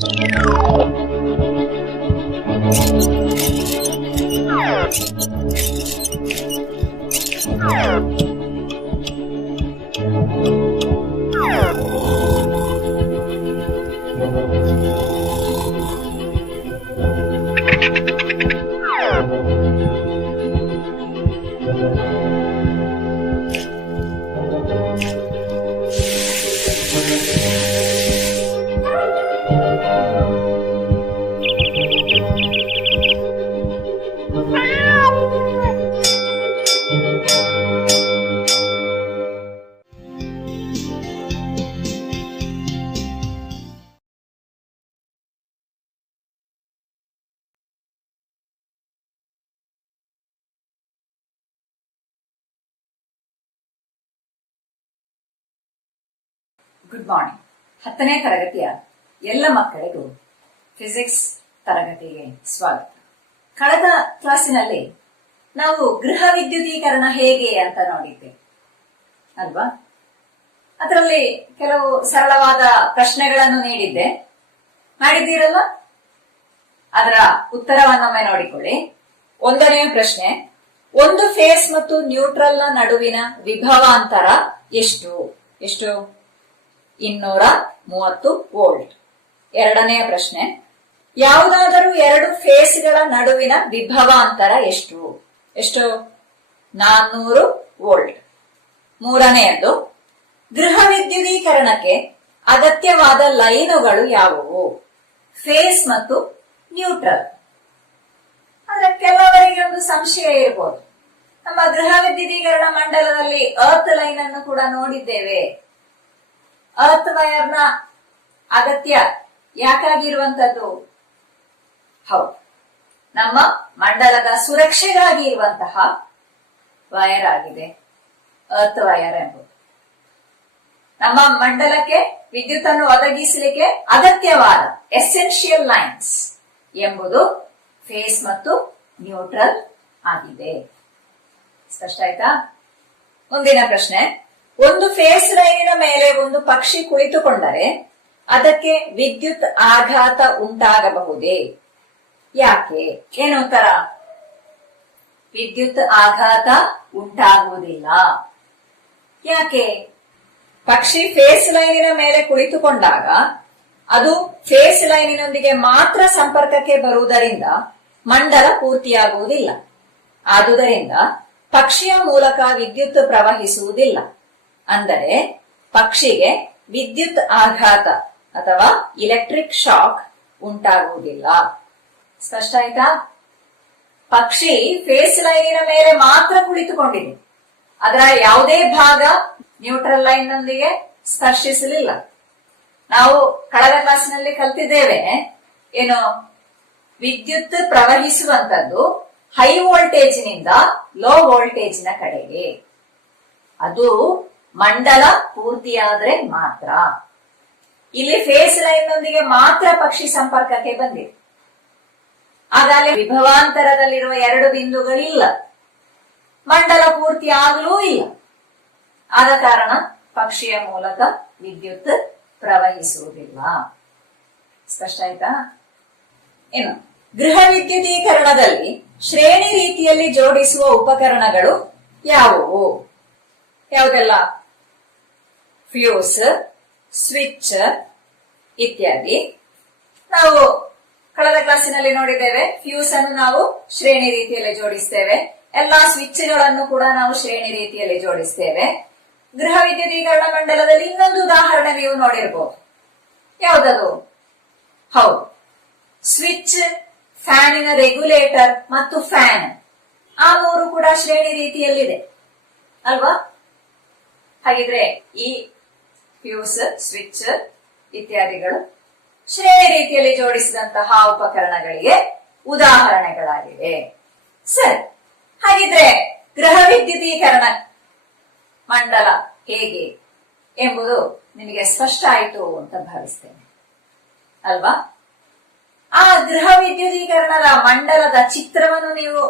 Good morning. 10ನೇ ತರಗತಿಯ ಎಲ್ಲ ಮಕ್ಕಳಿಗೂ ಫಿಸಿಕ್ಸ್ ತರಗತಿಗೆ ಸ್ವಾಗತ. ಕಳೆದ ಕ್ಲಾಸಿನಲ್ಲಿ ನಾವು ಗೃಹ ವಿದ್ಯುದೀಕರಣ ಹೇಗೆ ಅಂತ ನೋಡಿದ್ದೆ ಅಲ್ವಾ? ಅದರಲ್ಲಿ ಕೆಲವು ಸರಳವಾದ ಪ್ರಶ್ನೆಗಳನ್ನು ನೀಡಿದ್ದೆ, ಮಾಡಿದ್ದೀರಲ್ಲ? ಅದರ ಉತ್ತರವನ್ನೊಮ್ಮೆ ನೋಡಿಕೊಳ್ಳಿ. 1ನೇ ಪ್ರಶ್ನೆ, ಒಂದು ಫೇಸ್ ಮತ್ತು ನ್ಯೂಟ್ರಲ್ ನ ನಡುವಿನ ವಿಭವಾಂತರ ಎಷ್ಟು? 230 ವೋಲ್ಟ್. 2ನೇ ಪ್ರಶ್ನೆ, ಯಾವುದಾದರೂ ಎರಡು ಫೇಸ್ಗಳ ನಡುವಿನ ವಿಭವಾಂತರ ಎಷ್ಟು? 400 ವೋಲ್ಟ್. 3ನೇಯದ್ದು, ಗೃಹ ವಿದ್ಯುದೀಕರಣಕ್ಕೆ ಅಗತ್ಯವಾದ ಲೈನುಗಳು ಯಾವುವು? ಫೇಸ್ ಮತ್ತು ನ್ಯೂಟ್ರಲ್. ಆದ್ರೆ ಕೆಲವರಿಗೆ ಒಂದು ಸಂಶಯ ಇರಬಹುದು, ನಮ್ಮ ಗೃಹ ವಿದ್ಯುದೀಕರಣ ಮಂಡಲದಲ್ಲಿ ಅರ್ತ್ ಲೈನ್ ಅನ್ನು ಕೂಡ ನೋಡಿದ್ದೇವೆ. ಅರ್ತ್ ವೈರ್ ನ ಅಗತ್ಯ ಯಾಕಾಗಿರುವಂತದ್ದು? ಹೌದು, ನಮ್ಮ ಮಂಡಲದ ಸುರಕ್ಷೆಗಾಗಿ ಇರುವಂತಹ ವೈರ್ ಆಗಿದೆ ಅರ್ತ್ ವೈರ್ ಎಂಬುದು. ನಮ್ಮ ಮಂಡಲಕ್ಕೆ ವಿದ್ಯುತ್ ಅನ್ನು ಒದಗಿಸಲಿಕ್ಕೆ ಅಗತ್ಯವಾದ ಎಸೆನ್ಷಿಯಲ್ ಲೈನ್ಸ್ ಎಂಬುದು ಫೇಸ್ ಮತ್ತು ನ್ಯೂಟ್ರಲ್ ಆಗಿದೆ. ಸ್ಪಷ್ಟ ಆಯ್ತಾ? ಮುಂದಿನ ಪ್ರಶ್ನೆ, ಒಂದು ಫೇಸ್ ಲೈನಿನ ಮೇಲೆ ಒಂದು ಪಕ್ಷಿ ಕುಳಿತುಕೊಂಡರೆ ಅದಕ್ಕೆ ವಿದ್ಯುತ್ ಆಘಾತ ಉಂಟಾಗಬಹುದೇ? ಯಾಕೆ? ಏನು ಉತ್ತರ? ವಿದ್ಯುತ್ ಆಘಾತ ಉಂಟಾಗುವುದಿಲ್ಲ. ಯಾಕೆ? ಪಕ್ಷಿ ಫೇಸ್ ಲೈನಿನ ಮೇಲೆ ಕುಳಿತುಕೊಂಡಾಗ ಅದು ಫೇಸ್ ಲೈನಿನೊಂದಿಗೆ ಮಾತ್ರ ಸಂಪರ್ಕಕ್ಕೆ ಬರುವುದರಿಂದ ಮಂಡಲ ಪೂರ್ತಿಯಾಗುವುದಿಲ್ಲ. ಆದುದರಿಂದ ಪಕ್ಷಿಯ ಮೂಲಕ ವಿದ್ಯುತ್ ಪ್ರವಹಿಸುವುದಿಲ್ಲ. ಅಂದರೆ ಪಕ್ಷಿಗೆ ವಿದ್ಯುತ್ ಆಘಾತ ಅಥವಾ ಇಲೆಕ್ಟ್ರಿಕ್ ಶಾಕ್ ಉಂಟಾಗುವುದಿಲ್ಲ. ಸ್ಪಷ್ಟ ಆಯ್ತಾ? ಪಕ್ಷಿ ಫೇಸ್ ಲೈನಿನ ಮೇಲೆ ಮಾತ್ರ ಕುಳಿತುಕೊಂಡಿದೆ, ಅದರ ಯಾವುದೇ ಭಾಗ ನ್ಯೂಟ್ರಲ್ ಲೈನ್ ನೊಂದಿಗೆ ಸ್ಪರ್ಶಿಸಲಿಲ್ಲ. ನಾವು ಕಳೆದ ಕ್ಲಾಸಿನಲ್ಲಿ ಕಲ್ತಿದ್ದೇವೆ, ಏನು, ವಿದ್ಯುತ್ ಪ್ರವಹಿಸುವಂತದ್ದು ಹೈ ವೋಲ್ಟೇಜ್ ನಿಂದ ಲೋ ವೋಲ್ಟೇಜ್ ನ ಕಡೆಗೆ. ಅದು ಮಂಡಲ ಪೂರ್ತಿಯಾದ್ರೆ ಮಾತ್ರ. ಇಲ್ಲಿ ಫೇಸ್ ಲೈನ್ ನೊಂದಿಗೆ ಮಾತ್ರ ಪಕ್ಷಿ ಸಂಪರ್ಕಕ್ಕೆ ಬಂದಿದೆ. ಆಗಲೇ ವಿಭವಾಂತರದಲ್ಲಿರುವ ಎರಡು ಬಿಂದುಗಳಿಲ್ಲ, ಮಂಡಲ ಪೂರ್ತಿ ಆಗಲೂ ಇಲ್ಲ. ಆದ ಕಾರಣ ಪಕ್ಷಿಯ ಮೂಲಕ ವಿದ್ಯುತ್ ಪ್ರವಹಿಸುವುದಿಲ್ಲ. ಸ್ಪಷ್ಟ ಆಯ್ತಾ? ಏನು, ಗೃಹ ವಿದ್ಯುದೀಕರಣದಲ್ಲಿ ಶ್ರೇಣಿ ರೀತಿಯಲ್ಲಿ ಜೋಡಿಸುವ ಉಪಕರಣಗಳು ಯಾವುವು? ಯಾವುದೆಲ್ಲ? ಫ್ಯೂಸ್, ಸ್ವಿಚ್ ಇತ್ಯಾದಿ. ನಾವು ಕಳೆದ ಕ್ಲಾಸಿನಲ್ಲಿ ನೋಡಿದ್ದೇವೆ, ಫ್ಯೂಸ್ ಅನ್ನು ನಾವು ಶ್ರೇಣಿ ರೀತಿಯಲ್ಲಿ ಜೋಡಿಸ್ತೇವೆ, ಎಲ್ಲಾ ಸ್ವಿಚ್ ಗಳನ್ನು ಕೂಡ ನಾವು ಶ್ರೇಣಿ ರೀತಿಯಲ್ಲಿ ಜೋಡಿಸ್ತೇವೆ. ಗೃಹ ವಿದ್ಯುದೀಕರಣ ಮಂಡಲದಲ್ಲಿ ಇನ್ನೊಂದು ಉದಾಹರಣೆ ನೀವು ನೋಡಿರಬಹುದು. ಯಾವುದದು? ಹೌದು, ಸ್ವಿಚ್, ಫ್ಯಾನಿನ ರೆಗ್ಯುಲೇಟರ್ ಮತ್ತು ಫ್ಯಾನ್, ಆ ಮೂರು ಕೂಡ ಶ್ರೇಣಿ ರೀತಿಯಲ್ಲಿದೆ ಅಲ್ವಾ? ಹಾಗಿದ್ರೆ ಈ ಫ್ಯೂಸ್, ಸ್ವಿಚ್ ಇತ್ಯಾದಿಗಳು ಶ್ರೇಣಿ ರೀತಿಯಲ್ಲಿ ಜೋಡಿಸಿದಂತಹ ಉಪಕರಣಗಳಿಗೆ ಉದಾಹರಣೆಗಳಾಗಿವೆ. ಸರಿ, ಹಾಗಿದ್ರೆ ಗೃಹ ವಿದ್ಯುದೀಕರಣ ಮಂಡಲ ಹೇಗೆ ಎಂಬುದು ನಿಮಗೆ ಸ್ಪಷ್ಟ ಆಯಿತು ಅಂತ ಭಾವಿಸ್ತೇನೆ ಅಲ್ವಾ? ಆ ಗೃಹ ವಿದ್ಯುದೀಕರಣದ ಮಂಡಲದ ಚಿತ್ರವನ್ನು ನೀವು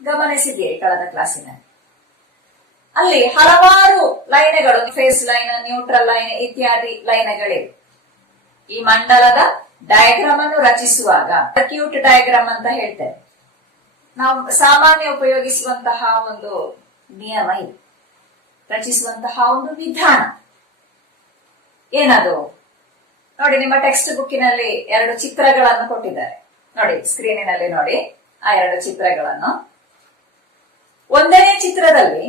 ಗಮನಿಸಿದ್ದೀರಿ ಕಳೆದ ಕ್ಲಾಸಿನಲ್ಲಿ. ಅಲ್ಲಿ ಹಲವಾರು ಲೈನ್ಗಳು, ಫೇಸ್ ಲೈನ್, ನ್ಯೂಟ್ರಲ್ ಲೈನ್ ಇತ್ಯಾದಿ ಲೈನ್ಗಳಿವೆ. ಈ ಮಂಡಲದ ಡಯಾಗ್ರಾಮ್ ಅನ್ನು ರಚಿಸುವಾಗ ಸರ್ಕ್ಯೂಟ್ ಡಯಾಗ್ರಾಮ್ ಅಂತ ಹೇಳ್ತೇವೆ. ನಾವು ಸಾಮಾನ್ಯ ಉಪಯೋಗಿಸುವಂತಹ ಒಂದು ನಿಯಮ ಇದು, ರಚಿಸುವಂತಹ ಒಂದು ವಿಧಾನ ಏನದು ನೋಡಿ. ನಿಮ್ಮ ಟೆಕ್ಸ್ಟ್ ಬುಕ್ಕಿನಲ್ಲಿ 2 ಚಿತ್ರಗಳನ್ನು ಕೊಟ್ಟಿದ್ದಾರೆ ನೋಡಿ, ಸ್ಕ್ರೀನಿನಲ್ಲಿ ನೋಡಿ ಆ 2 ಚಿತ್ರಗಳನ್ನು. ಒಂದನೇ ಚಿತ್ರದಲ್ಲಿ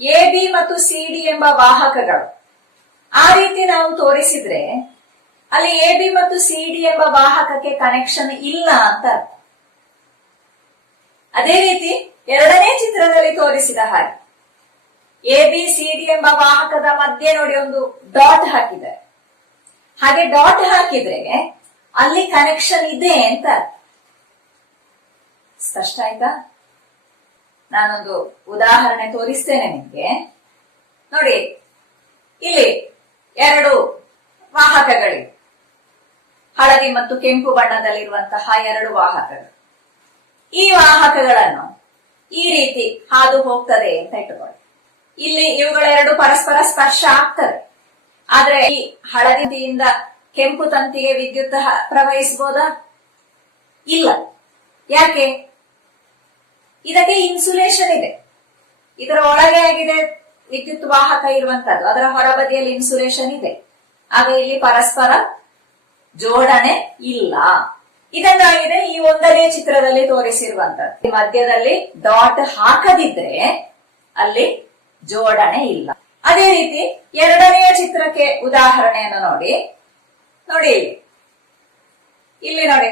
AB ಮತ್ತು CD ಎಂಬ ವಾಹಕಗಳು, ಆ ರೀತಿ ನಾವು ತೋರಿಸಿದ್ರೆ ಅಲ್ಲಿ AB ಮತ್ತು CD ಎಂಬ ವಾಹಕಕ್ಕೆ ಕನೆಕ್ಷನ್ ಇಲ್ಲ ಅಂತ ಅರ್ಥ. ಅದೇ ರೀತಿ ಎರಡನೇ ಚಿತ್ರದಲ್ಲಿ ತೋರಿಸಿದ ಹಾಗೆ ABCD ಎಂಬ ವಾಹಕದ ಮಧ್ಯೆ ನೋಡಿ ಒಂದು ಡಾಟ್ ಹಾಕಿದ್ದಾರೆ. ಹಾಗೆ ಡಾಟ್ ಹಾಕಿದ್ರೆ ಅಲ್ಲಿ ಕನೆಕ್ಷನ್ ಇದೆ ಅಂತ ಅರ್ಥ. ಸ್ಪಷ್ಟ ಆಯ್ತಾ? ನಾನೊಂದು ಉದಾಹರಣೆ ತೋರಿಸ್ತೇನೆ ನಿಮ್ಗೆ ನೋಡಿ. ಇಲ್ಲಿ 2 ವಾಹಕಗಳಿವೆ, ಹಳದಿ ಮತ್ತು ಕೆಂಪು ಬಣ್ಣದಲ್ಲಿರುವಂತಹ 2 ವಾಹಕಗಳು. ಈ ವಾಹಕಗಳನ್ನು ಈ ರೀತಿ ಹಾದು ಹೋಗ್ತದೆ ಅಂತ ಇಟ್ಟುಕೊಳ್ಳಿ. ಇಲ್ಲಿ ಇವುಗಳೆರಡು ಪರಸ್ಪರ ಸ್ಪರ್ಶ ಆಗ್ತದೆ. ಆದ್ರೆ ಈ ಹಳದಿಯಿಂದ ಕೆಂಪು ತಂತಿಗೆ ವಿದ್ಯುತ್ ಪ್ರವಹಿಸಬಹುದಾ? ಇಲ್ಲ. ಯಾಕೆ? ಇದಕ್ಕೆ ಇನ್ಸುಲೇಷನ್ ಇದೆ. ಇದರ ಒಳಗೆ ಆಗಿದೆ ವಿದ್ಯುತ್ ವಾಹಕ ಇರುವಂತದ್ದು, ಅದರ ಹೊರಬದಿಯಲ್ಲಿ ಇನ್ಸುಲೇಷನ್ ಇದೆ. ಆಗ ಇಲ್ಲಿ ಪರಸ್ಪರ ಜೋಡಣೆ ಇಲ್ಲ. ಇದನ್ನಾಗಿದೆ ಈ ಒಂದನೇ ಚಿತ್ರದಲ್ಲಿ ತೋರಿಸಿರುವಂತದ್ದು. ಮಧ್ಯದಲ್ಲಿ ಡಾಟ್ ಹಾಕದಿದ್ರೆ ಅಲ್ಲಿ ಜೋಡಣೆ ಇಲ್ಲ. ಅದೇ ರೀತಿ ಎರಡನೆಯ ಚಿತ್ರಕ್ಕೆ ಉದಾಹರಣೆಯನ್ನು ನೋಡಿ. ನೋಡಿ ಇಲ್ಲಿ ನೋಡಿ,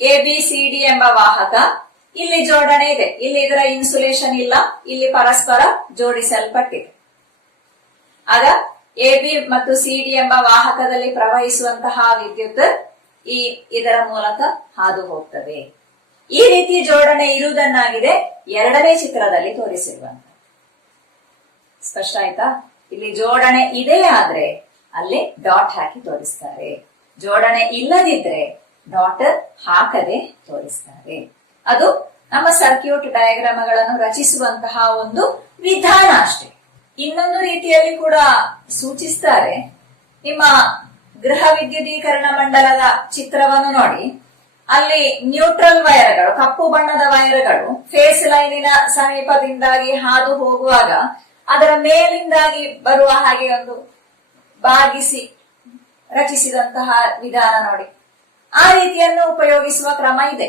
ABCD ಎಂಬ ವಾಹಕ, ಇಲ್ಲಿ ಜೋಡಣೆ ಇದೆ, ಇಲ್ಲಿ ಇದರ ಇನ್ಸುಲೇಷನ್ ಇಲ್ಲ, ಇಲ್ಲಿ ಪರಸ್ಪರ ಜೋಡಿಸಲ್ಪಟ್ಟಿದೆ. ಆಗ AB ಮತ್ತು CD ಎಂಬ ವಾಹಕದಲ್ಲಿ ಪ್ರವಹಿಸುವಂತಹ ವಿದ್ಯುತ್ ಇದರ ಮೂಲಕ ಹಾದು ಹೋಗ್ತದೆ. ಈ ರೀತಿ ಜೋಡಣೆ ಇರುವುದನ್ನಾಗಿದೆ ಎರಡನೇ ಚಿತ್ರದಲ್ಲಿ ತೋರಿಸಿರುವಂತ. ಸ್ಪಷ್ಟ ಆಯ್ತಾ? ಇಲ್ಲಿ ಜೋಡಣೆ ಇದೆ ಆದ್ರೆ ಅಲ್ಲಿ ಡಾಟ್ ಹಾಕಿ ತೋರಿಸ್ತಾರೆ, ಜೋಡಣೆ ಇಲ್ಲದಿದ್ರೆ ಡಾಟ್ ಹಾಕದೆ ತೋರಿಸ್ತಾರೆ. ಅದು ನಮ್ಮ ಸರ್ಕ್ಯೂಟ್ ಡಯಾಗ್ರಾಮ್ಗಳನ್ನು ರಚಿಸುವಂತಹ ಒಂದು ವಿಧಾನ ಅಷ್ಟೇ. ಇನ್ನೊಂದು ರೀತಿಯಲ್ಲಿ ಕೂಡ ಸೂಚಿಸ್ತಾರೆ. ನಿಮ್ಮ ಗೃಹ ವಿದ್ಯುದೀಕರಣ ಮಂಡಲದ ಚಿತ್ರವನ್ನು ನೋಡಿ. ಅಲ್ಲಿ ನ್ಯೂಟ್ರಲ್ ವೈರ್ಗಳು, ಕಪ್ಪು ಬಣ್ಣದ ವೈರ್ಗಳು ಫೇಸ್ ಲೈನಿನ ಸಮೀಪದಿಂದಾಗಿ ಹಾದು ಹೋಗುವಾಗ ಅದರ ಮೇಲಿಂದಾಗಿ ಬರುವ ಹಾಗೆ ಒಂದು ಬಾಗಿಸಿ ರಚಿಸಿದಂತಹ ವಿಧಾನ ನೋಡಿ. ಆ ರೀತಿಯನ್ನು ಉಪಯೋಗಿಸುವ ಕ್ರಮ ಇದೆ.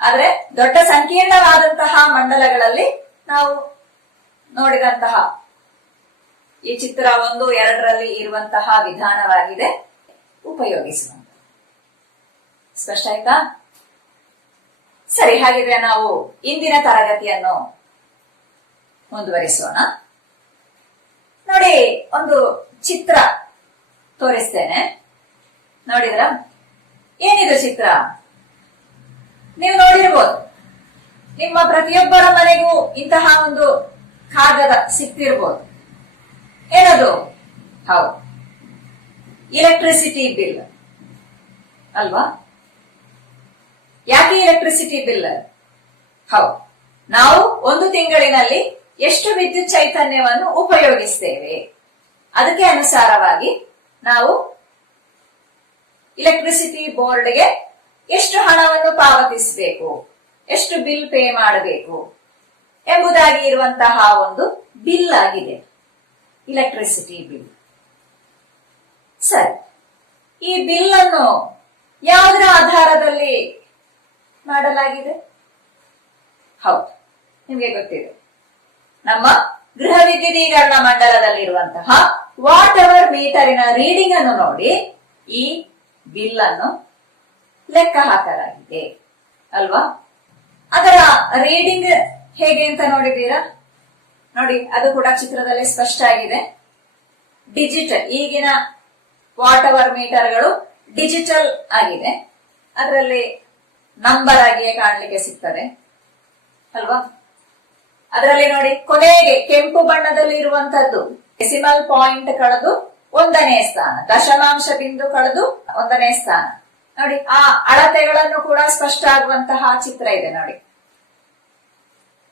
ಆದ್ರೆ ದೊಡ್ಡ ಸಂಕೀರ್ಣವಾದಂತಹ ಮಂಡಲಗಳಲ್ಲಿ ನಾವು ನೋಡಿದಂತಹ ಈ ಚಿತ್ರ 1, 2ರಲ್ಲಿ ಇರುವಂತಹ ವಿಧಾನವಾಗಿದೆ ಉಪಯೋಗಿಸುವಂತ. ಸ್ಪಷ್ಟ ಆಯ್ತಾ? ಸರಿ, ಹಾಗಿದ್ರೆ ನಾವು ಇಂದಿನ ತರಗತಿಯನ್ನು ಮುಂದುವರಿಸೋಣ. ನೋಡಿ, ಒಂದು ಚಿತ್ರ ತೋರಿಸ್ತೇನೆ. ನೋಡಿದ್ರ? ಏನಿದು ಚಿತ್ರ? ನೀವು ನೋಡಿರ್ಬೋದು. ನಿಮ್ಮ ಪ್ರತಿಯೊಬ್ಬರ ಮನೆಗೂ ಇಂತಹ ಒಂದು ಕಾಗದ ಸಿಕ್ತಿರ್ಬೋದು. ಏನದು? ಹೌದು, ಇಲೆಕ್ಟ್ರಿಸಿಟಿ ಬಿಲ್ ಅಲ್ವಾ? ಯಾಕೆ ಇಲೆಕ್ಟ್ರಿಸಿಟಿ ಬಿಲ್? ಹೌದು, ನಾವು ಒಂದು ತಿಂಗಳಿನಲ್ಲಿ ಎಷ್ಟು ವಿದ್ಯುತ್ ಚೈತನ್ಯವನ್ನು ಉಪಯೋಗಿಸ್ತೇವೆ ಅದಕ್ಕೆ ಅನುಸಾರವಾಗಿ ನಾವು ಇಲೆಕ್ಟ್ರಿಸಿಟಿ ಬೋರ್ಡ್ಗೆ ಎಷ್ಟು ಹಣವನ್ನು ಪಾವತಿಸಬೇಕು, ಎಷ್ಟು ಬಿಲ್ ಪೇ ಮಾಡಬೇಕು ಎಂಬುದಾಗಿ ಇರುವಂತಹ ಒಂದು ಬಿಲ್ ಆಗಿದೆ ಇಲೆಕ್ಟ್ರಿಸಿಟಿ ಬಿಲ್. ಸರಿ, ಈ ಬಿಲ್ ಅನ್ನು ಯಾವುದರ ಆಧಾರದಲ್ಲಿ ಮಾಡಲಾಗಿದೆ? ಹೌದು, ನಿಮಗೆ ಗೊತ್ತಿದೆ. ನಮ್ಮ ಗೃಹ ವಿದ್ಯುದೀಕರಣ ಮಂಡಲದಲ್ಲಿರುವಂತಹ ವಾಟ್ ಅವರ್ ಮೀಟರಿನ ರೀಡಿಂಗ್ ಅನ್ನು ನೋಡಿ ಈ ಬಿಲ್ ಅನ್ನು ಲೆಕ್ಕ ಹಾಕಲಾಗಿದೆ ಅಲ್ವಾ? ಅದರ ರೀಡಿಂಗ್ ಹೇಗೆ ಅಂತ ನೋಡಿದ್ದೀರಾ? ನೋಡಿ, ಅದು ಕೂಡ ಚಿತ್ರದಲ್ಲಿ ಸ್ಪಷ್ಟ ಆಗಿದೆ. ಡಿಜಿಟಲ್, ಈಗಿನ ವಾಟ್ ಅವರ್ ಮೀಟರ್ಗಳು ಡಿಜಿಟಲ್ ಆಗಿದೆ. ಅದರಲ್ಲಿ ನಂಬರ್ ಆಗಿಯೇ ಕಾಣಲಿಕ್ಕೆ ಸಿಗ್ತದೆ ಅಲ್ವಾ? ಅದರಲ್ಲಿ ನೋಡಿ, ಕೊನೆಗೆ ಕೆಂಪು ಬಣ್ಣದಲ್ಲಿ ಇರುವಂತದ್ದು ಡೆಸಿಮಲ್ ಪಾಯಿಂಟ್ ಕಳೆದು 1ನೇ ಸ್ಥಾನ, ದಶಮಾಂಶ ಬಿಂದು ಕಳೆದು 1ನೇ ಸ್ಥಾನ. ನೋಡಿ, ಆ ಅಳತೆಗಳನ್ನು ಕೂಡ ಸ್ಪಷ್ಟ ಆಗುವಂತಹ ಚಿತ್ರ ಇದೆ ನೋಡಿ.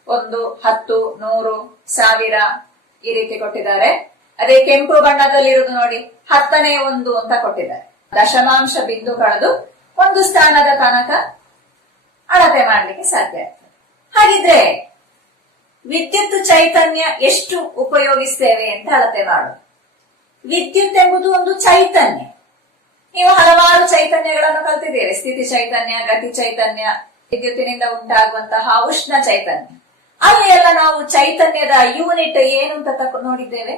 1, 10, 100, 1000 ಈ ರೀತಿ ಕೊಟ್ಟಿದ್ದಾರೆ. ಅದೇ ಕೆಂಪು ಬಣ್ಣದಲ್ಲಿರುವುದು ನೋಡಿ 10ನೇ 1 ಅಂತ ಕೊಟ್ಟಿದ್ದಾರೆ. ದಶಮಾಂಶ ಬಿಂದು ಕಳೆದು ಒಂದು ಸ್ಥಾನದ ತನಕ ಅಳತೆ ಮಾಡಲಿಕ್ಕೆ ಸಾಧ್ಯ ಆಗ್ತದೆ. ಹಾಗಿದ್ರೆ ವಿದ್ಯುತ್ ಚೈತನ್ಯ ಎಷ್ಟು ಉಪಯೋಗಿಸ್ತೇವೆ ಅಂತ ಅಳತೆ ಮಾಡೋದು. ವಿದ್ಯುತ್ ಎಂಬುದು ಒಂದು ಚೈತನ್ಯ. ನೀವು ಹಲವಾರು ಚೈತನ್ಯಗಳನ್ನು ಕಲ್ತಿದ್ದೇವೆ. ಸ್ಥಿತಿ ಚೈತನ್ಯ, ಗತಿ ಚೈತನ್ಯ, ವಿದ್ಯುತ್ತಿನಿಂದ ಉಂಟಾಗುವಂತಹ ಉಷ್ಣ ಚೈತನ್ಯ. ಅಲ್ಲಿ ಎಲ್ಲ ನಾವು ಚೈತನ್ಯದ ಯೂನಿಟ್ ಏನು ಅಂತ ನೋಡಿದ್ದೇವೆ.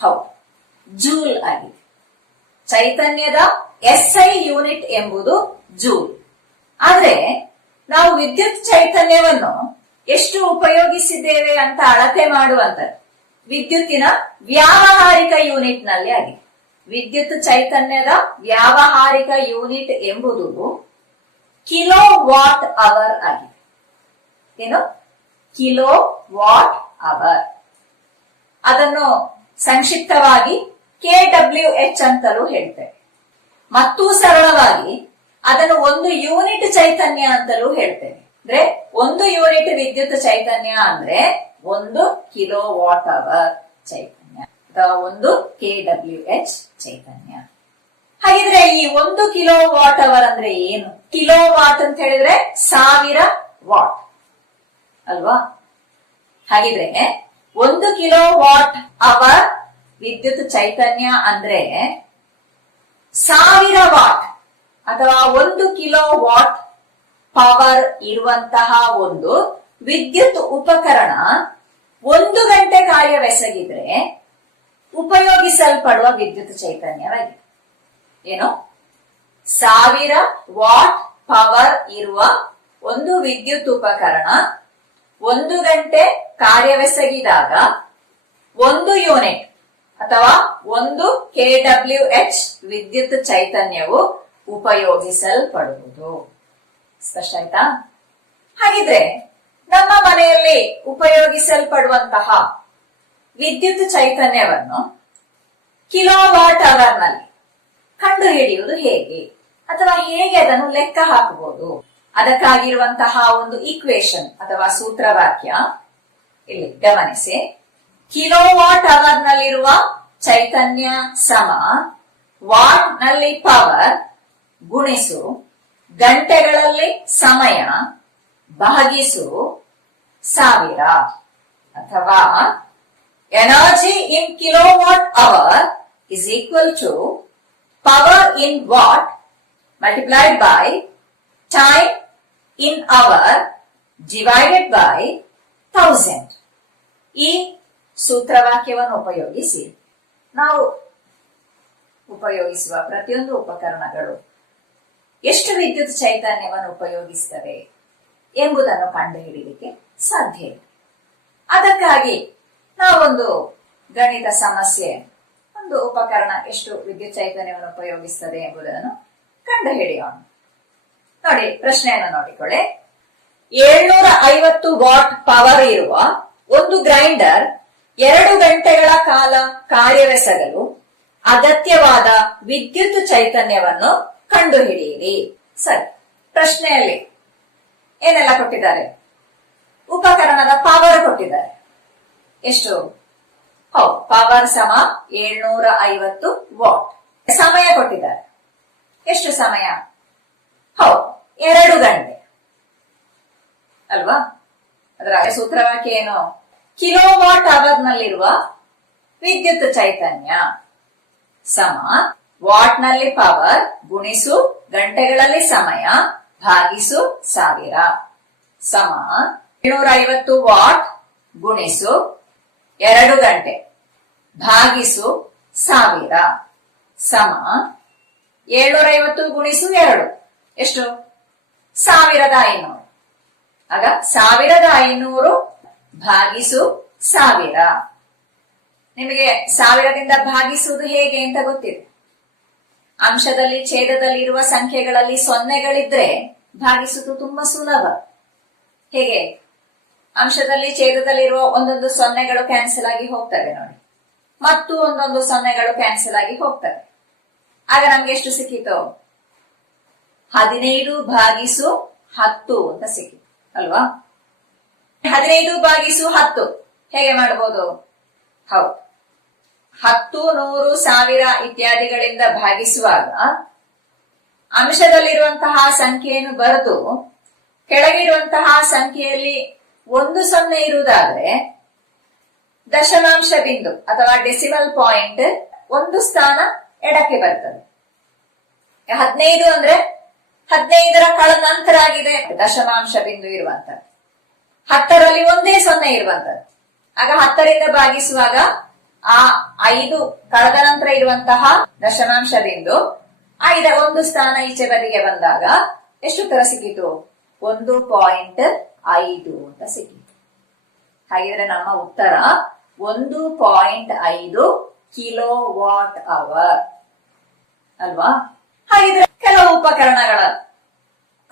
ಹೌದು, ಜೂಲ್ ಆಗಿದೆ. ಚೈತನ್ಯದ SI ಯೂನಿಟ್ ಎಂಬುದು ಜೂಲ್. ಆದ್ರೆ ನಾವು ವಿದ್ಯುತ್ ಚೈತನ್ಯವನ್ನು ಎಷ್ಟು ಉಪಯೋಗಿಸಿದ್ದೇವೆ ಅಂತ ಅಳತೆ ಮಾಡುವಂತದ್ದು ವಿದ್ಯುತ್ತಿನ ವ್ಯಾವಹಾರಿಕ ಯೂನಿಟ್ ನಲ್ಲಿ ಆಗಿದೆ. ವಿದ್ಯುತ್ ಚೈತನ್ಯದ ವ್ಯಾವಹಾರಿಕ ಯೂನಿಟ್ ಎಂಬುದು ಕಿಲೋ ವಾಟ್ ಅವರ್ ಆಗಿದೆ. ಏನು? Kilo watt hour. ಅದನ್ನು ಸಂಕ್ಷಿಪ್ತವಾಗಿ KWH ಅಂತಲೂ ಹೇಳ್ತೇವೆ. ಮತ್ತು ಸರಳವಾಗಿ ಅದನ್ನು ಒಂದು ಯೂನಿಟ್ ಚೈತನ್ಯ ಅಂತಲೂ ಹೇಳ್ತೇವೆ. ಅಂದ್ರೆ ಒಂದು ಯೂನಿಟ್ ವಿದ್ಯುತ್ ಚೈತನ್ಯ ಅಂದ್ರೆ 1 ಕಿಲೋ ವಾಟ್ ಅವರ್ ಚೈತನ್ಯ ಅಥವಾ 1 KWH ಚೈತನ್ಯ. ಹಾಗಿದ್ರೆ ಈ 1 ಕಿಲೋ ವಾಟ್ ಅವರ್ ಅಂದ್ರೆ ಏನು? ಕಿಲೋ ವಾಟ್ ಅಂತ ಹೇಳಿದ್ರೆ 1000 ವಾಟ್ ಅಲ್ವಾ? ಹಾಗಿದ್ರೆ 1 ಕಿಲೋ ವಾಟ್ ಅವರ್ ವಿದ್ಯುತ್ ಚೈತನ್ಯ ಅಂದ್ರೆ 1000 ವಾಟ್ ಅಥವಾ 1 ಕಿಲೋ ವಾಟ್ ಪವರ್ ಇರುವಂತಹ ಒಂದು ವಿದ್ಯುತ್ ಉಪಕರಣ 1 ಗಂಟೆ ಕಾರ್ಯವೆಸಗಿದ್ರೆ ಉಪಯೋಗಿಸಲ್ಪಡುವ ವಿದ್ಯುತ್ ಚೈತನ್ಯವಾಗಿದೆ. ಏನು? 1000 ವಾಟ್ ಪವರ್ ಇರುವ ಒಂದು ವಿದ್ಯುತ್ ಉಪಕರಣ 1 ಗಂಟೆ ಕಾರ್ಯವೆಸಗಿದಾಗ 1 ಯೂನಿಟ್ ಅಥವಾ 1 KWH ವಿದ್ಯುತ್ ಚೈತನ್ಯವು ಉಪಯೋಗಿಸಲ್ಪಡುವುದು. ಸ್ಪಷ್ಟ ಆಯ್ತಾ? ಹಾಗಿದ್ರೆ ನಮ್ಮ ಮನೆಯಲ್ಲಿ ಉಪಯೋಗಿಸಲ್ಪಡುವಂತಹ ವಿದ್ಯುತ್ ಚೈತನ್ಯವನ್ನು ಕಿಲೋ ವಾಟ್ ಅವರ್ ನಲ್ಲಿ ಕಂಡುಹಿಡಿಯುವುದು ಹೇಗೆ ಅಥವಾ ಹೇಗೆ ಅದನ್ನು ಲೆಕ್ಕ ಹಾಕಬಹುದು? ಅದಕ್ಕಾಗಿರುವಂತಹ ಒಂದು ಈಕ್ವೇಶನ್ ಅಥವಾ ಸೂತ್ರವಾಕ್ಯ ಇಲ್ಲಿ ಗಮನಿಸಿ. ಕಿಲೋ ವಾಟ್ ಅವರ್ ನಲ್ಲಿರುವ ಚೈತನ್ಯ ಸಮ ವಾಟ್ ನಲ್ಲಿ ಪವರ್ ಗುಣಿಸು ಗಂಟೆಗಳಲ್ಲಿ ಸಮಯ ಭಾಗಿಸು 1000 ಅಥವಾ energy in kilowatt hour is equal to power in watt multiplied by time in hour divided by 1000. ಈ ಸೂತ್ರವಾಕ್ಯವನ್ನು ಉಪಯೋಗಿಸಿ ನಾವು ಉಪಯೋಗಿಸುವ ಪ್ರತಿಯೊಂದು ಉಪಕರಣಗಳು ಎಷ್ಟು ವಿದ್ಯುತ್ ಚೈತನ್ಯವನ್ನು ಉಪಯೋಗಿಸುತ್ತವೆ ಎಂಬುದನ್ನು ಕಂಡುಹಿಡಿಯಲಿಕ್ಕೆ ಸಾಧ್ಯ ಇದೆ. ಅದಕ್ಕಾಗಿ ನಾವೊಂದು ಗಣಿತ ಸಮಸ್ಯೆ, ಒಂದು ಉಪಕರಣ ಎಷ್ಟು ವಿದ್ಯುತ್ ಚೈತನ್ಯವನ್ನು ಉಪಯೋಗಿಸುತ್ತದೆ ಎಂಬುದನ್ನು ಕಂಡುಹಿಡಿಯೋಣ. ನೋಡಿ, ಪ್ರಶ್ನೆಯನ್ನು ನೋಡಿಕೊಳ್ಳಿ. 750 ವಾಟ್ ಪವರ್ ಇರುವ ಒಂದು ಗ್ರೈಂಡರ್ 2 ಗಂಟೆಗಳ ಕಾಲ ಕಾರ್ಯವೆಸಗಲು ಅಗತ್ಯವಾದ ವಿದ್ಯುತ್ ಚೈತನ್ಯವನ್ನು ಕಂಡುಹಿಡಿಯಿರಿ. ಸರಿ, ಪ್ರಶ್ನೆಯಲ್ಲಿ ಏನೆಲ್ಲ ಕೊಟ್ಟಿದ್ದಾರೆ? ಉಪಕರಣದ ಪವರ್ ಕೊಟ್ಟಿದ್ದಾರೆ. ಎಷ್ಟು? ಹೌದು, ಪವರ್ ಸಮ 750 ವಾಟ್. ಸಮಯ ಕೊಟ್ಟಿದ್ದಾರೆ. ಎಷ್ಟು ಸಮಯ? ಹೌದು, 2 ಗಂಟೆ ಅಲ್ವಾ? ಅದರ ಸೂತ್ರವಾಕ್ಯ ಏನು? ಕಿಲೋ ವಾಟ್ ಅವರ್ ನಲ್ಲಿರುವ ವಿದ್ಯುತ್ ಚೈತನ್ಯ ಸಮ ವಾಟ್ ನಲ್ಲಿ ಪವರ್ ಗುಣಿಸು ಗಂಟೆಗಳಲ್ಲಿ ಸಮಯ ಭಾಗಿಸು 1000 ಸಮ 750 ವಾಟ್ ಗುಣಿಸು 2 ಗಂಟೆ ಭಾಗಿಸು 1000 ಸಮ 750 ಗುಣಿಸು 2 ಎಷ್ಟು? 1500. ಆಗ 1500 ಭಾಗಿಸು 1000. ನಿಮಗೆ 1000ದಿಂದ ಭಾಗಿಸುವುದು ಹೇಗೆ ಅಂತ ಗೊತ್ತಿದೆ. ಅಂಶದಲ್ಲಿ ಛೇದದಲ್ಲಿ ಇರುವ ಸಂಖ್ಯೆಗಳಲ್ಲಿ ಸೊನ್ನೆಗಳಿದ್ರೆ ಭಾಗಿಸುವುದು ತುಂಬಾ ಸುಲಭ. ಹೇಗೆ? ಅಂಶದಲ್ಲಿ ಛೇದದಲ್ಲಿರುವ ಒಂದೊಂದು ಸೊನ್ನೆಗಳು ಕ್ಯಾನ್ಸಲ್ ಆಗಿ ಹೋಗ್ತವೆ ನೋಡಿ, ಮತ್ತು ಒಂದೊಂದು ಸೊನ್ನೆಗಳು ಕ್ಯಾನ್ಸಲ್ ಆಗಿ ಹೋಗ್ತವೆ. ಆಗ ನಮ್ಗೆ ಎಷ್ಟು ಸಿಕ್ಕಿತು? 15 ಭಾಗಿಸು 10 ಅಂತ ಸಿಕ್ಕಿತು ಅಲ್ವಾ? 15 ಭಾಗಿಸು 10 ಹೇಗೆ ಮಾಡಬಹುದು? ಹೌದು, 10, 100, 1000 ಇತ್ಯಾದಿಗಳಿಂದ ಭಾಗಿಸುವಾಗ ಅಂಶದಲ್ಲಿರುವಂತಹ ಸಂಖ್ಯೆಯನ್ನು ಬರೆದು ಕೆಳಗಿರುವಂತಹ ಸಂಖ್ಯೆಯಲ್ಲಿ 1 ಇರುವುದಾದ್ರೆ ದಶಮಾಂಶ ಬಿಂದು ಅಥವಾ ಡೆಸಿಮಲ್ ಪಾಯಿಂಟ್ 1 ಸ್ಥಾನ ಎಡಕ್ಕೆ ಬರ್ತದೆ. 15 ಅಂದ್ರೆ 15ರ ಕಳೆದ ನಂತರ ಆಗಿದೆ ದಶಮಾಂಶ ಬಿಂದು ಇರುವಂತದ್ದು. 10ರಲ್ಲಿ 1 ಇರುವಂತದ್ದು. ಆಗ 10ರಿಂದ ಭಾಗಿಸುವಾಗ ಆ 5 ಕಳೆದ ನಂತರ ಇರುವಂತಹ ದಶಮಾಂಶ ಬಿಂದು 1 ಸ್ಥಾನ ಈಚೆ ಬದಿಗೆ ಬಂದಾಗ ಎಷ್ಟು ಉತ್ತರ ಸಿಕ್ಕಿತು? 1.5 ಅಂತ ಸಿಕ್ಕಿತು. ಹಾಗಿದ್ರೆ ನಮ್ಮ ಉತ್ತರ 1.5 ಕಿಲೋ ವಾಟ್ ಅವರ್ ಅಲ್ವಾ? ಹಾಗಿದ್ರೆ ಕೆಲವು ಉಪಕರಣಗಳ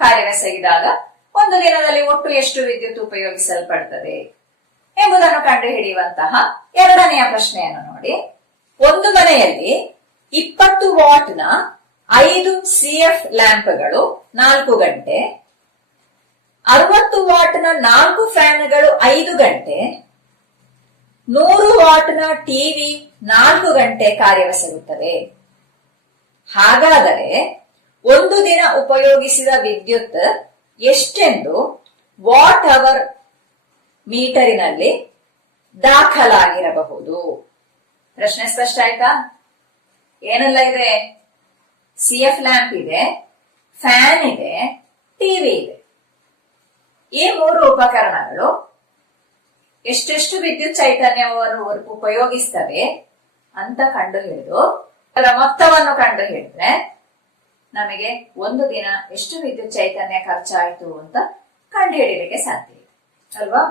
ಕಾರ್ಯವೆಸಗಿದಾಗ ಒಂದು ದಿನದಲ್ಲಿ ಒಟ್ಟು ಎಷ್ಟು ವಿದ್ಯುತ್ ಉಪಯೋಗಿಸಲ್ಪಡ್ತದೆ ಎಂಬುದನ್ನು ಕಂಡುಹಿಡಿಯುವಂತಹ ಎರಡನೆಯ ಪ್ರಶ್ನೆಯನ್ನು ನೋಡಿ. ಒಂದು ಮನೆಯಲ್ಲಿ 20 ವಾಟ್ನ 5 CF ಲ್ಯಾಂಪ್ಗಳು 4 ಗಂಟೆ, 60 ವಾಟ್ನ 4 ಫ್ಯಾನ್ಗಳು 5 ಗಂಟೆ, 100 ವಾಟ್ನ ಟಿವಿ 4 ಗಂಟೆ ಕಾರ್ಯವೆಸಗುತ್ತದೆ. ಹಾಗಾದರೆ ಒಂದು ದಿನ ಉಪಯೋಗಿಸಿದ ವಿದ್ಯುತ್ ಎಷ್ಟೆಂದು ವಾಟ್ ಅವರ್ ಮೀಟರಿನಲ್ಲಿ ದಾಖಲಾಗಿರಬಹುದು? ಪ್ರಶ್ನೆ ಸ್ಪಷ್ಟ ಆಯ್ತಾ? ಏನೆಲ್ಲ ಇದೆ? CF ಲ್ಯಾಂಪ್ ಇದೆ, ಫ್ಯಾನ್ ಇದೆ, ಟಿವಿ ಇದೆ. ಈ 3 ಉಪಕರಣಗಳು ಎಷ್ಟೆಷ್ಟು ವಿದ್ಯುತ್ ಚೈತನ್ಯವನ್ನು ಉಪಯೋಗಿಸ್ತವೆ ಅಂತ ಕಂಡು ಹಿಡಿದು ಅದರ ಮೊತ್ತವನ್ನು ಕಂಡು ಹಿಡಿದ್ರೆ ನಮಗೆ ಒಂದು ದಿನ ಎಷ್ಟು ವಿದ್ಯುತ್ ಚೈತನ್ಯ ಖರ್ಚಾಯಿತು ಅಂತ ಕಂಡು ಹಿಡಿಯಲಿಕ್ಕೆ ಸಾಧ್ಯ ಇದೆ ಅಲ್ವಾ?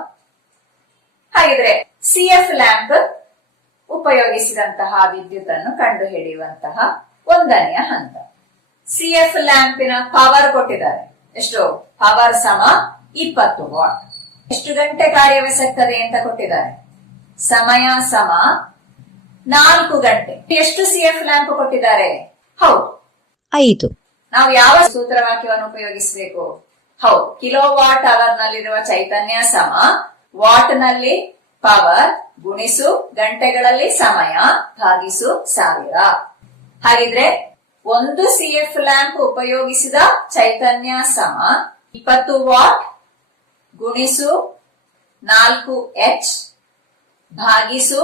ಹಾಗಿದ್ರೆ CF ಲ್ಯಾಂಪ್ ಉಪಯೋಗಿಸಿದಂತಹ ವಿದ್ಯುತ್ ಅನ್ನು ಕಂಡು ಹಿಡಿಯುವಂತಹ ಒಂದನೆಯ ಹಂತ. CF ಲ್ಯಾಂಪಿನ ಪವರ್ ಕೊಟ್ಟಿದ್ದಾರೆ. ಎಷ್ಟು? ಪವರ್ ಸಮ 20 ವಾಟ್. ಎಷ್ಟು ಗಂಟೆ ಕಾರ್ಯವೆಸಗ್ತದೆ ಅಂತ ಕೊಟ್ಟಿದ್ದಾರೆ. ಸಮಯ ಸಮ 4 ಗಂಟೆ. ಎಷ್ಟು CF ಲ್ಯಾಂಪ್ ಕೊಟ್ಟಿದ್ದಾರೆ? ಹೌದು 5. ನಾವು ಯಾವ ಸೂತ್ರವಾಕ್ಯವನ್ನು ಉಪಯೋಗಿಸಬೇಕು? ಹೌದು, ಕಿಲೋ ವಾಟ್ ಅವರ್ ನಲ್ಲಿರುವ ಚೈತನ್ಯ ಸಮ ವಾಟ್ ನಲ್ಲಿ ಪವರ್ ಗುಣಿಸು ಗಂಟೆಗಳಲ್ಲಿ ಸಮಯ ಭಾಗಿಸು 1000. ಹಾಗಿದ್ರೆ ಒಂದು CF ಲ್ಯಾಂಪ್ ಉಪಯೋಗಿಸಿದ ಚೈತನ್ಯ ಸಮ 20 ವಾಟ್ ಗುಣಿಸು 4H ಭಾಗಿಸು